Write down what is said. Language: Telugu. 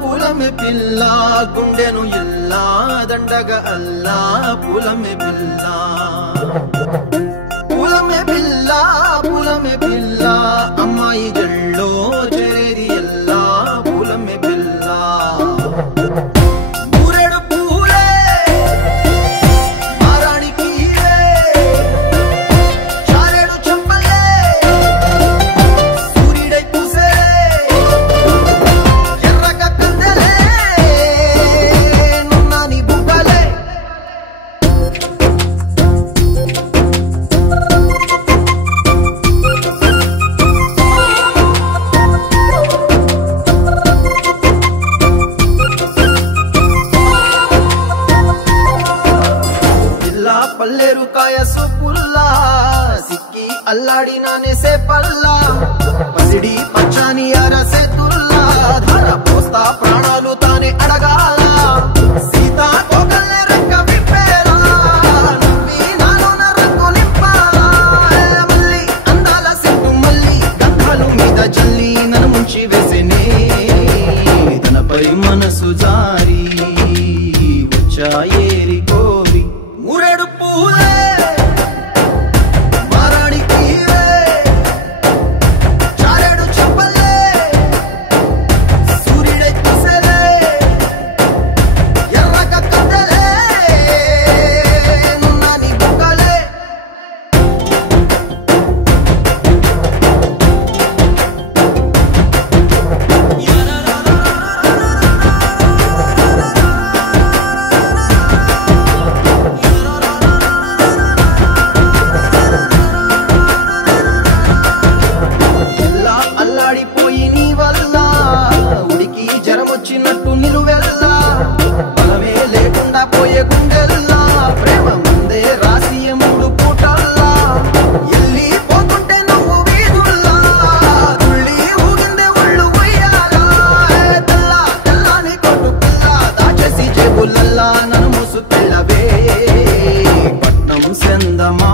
పూలమే పిల్ల గుండెను ఇల్లా దండగ అల్లా పూలమే పిల్ల అమ్మాయి జల్లో చేరేది ఎల్లా పూలమే పిల్ల ఊరేడు పూలే మారాడికి చారేడు చెంపలే సూర్యుడై పూసే ఎర్రగా కందెలే నున్నాని బుగ్గలే పల్లేరు కాయ సొప్పుల్లా సిక్కి అల్లాడినానే సే పల్లా పసిడి పచ్చాని అరసే తుల్లా ధార పోస్తా ప్రాణాలు తానే అడగాల సీతా కోకల్లే రెక్క విప్పేలా నవ్వి నాలోన రంగు నింపాలా మల్లి అందాల సిగ్గు మల్లి గంధాలు మీద జల్లి నన్ను ముంచి వేసేనే తనపై మనసు జారి వచ్చాయేరి కోరి ఊరేడు పూలే మారాడికి చారేడు చెంపలే సూర్యుడై పూసలే ఎర్రగా కందెలే నున్నాని బుగ్గలే అల్లాడిపోయి నీ వల్ల ఉడికి జరమొచ్చినట్టు నిలువెల్లా బలమే లేకుండా పోయే గుండెల్లా ప్రేమ ముందే రాసి మూడు పూటల్లా ఎల్లి పోతుంటే నువ్వు వీధుల్లా తుళ్ళి ఊగిందే ఒళ్ళు ఉయ్యాలా తెల్లా తెల్లాని కొట్టు పిల్ల దాచేసి జేబులల్లా నన్ను మూసుకెళ్ళవే పట్నం సెందమా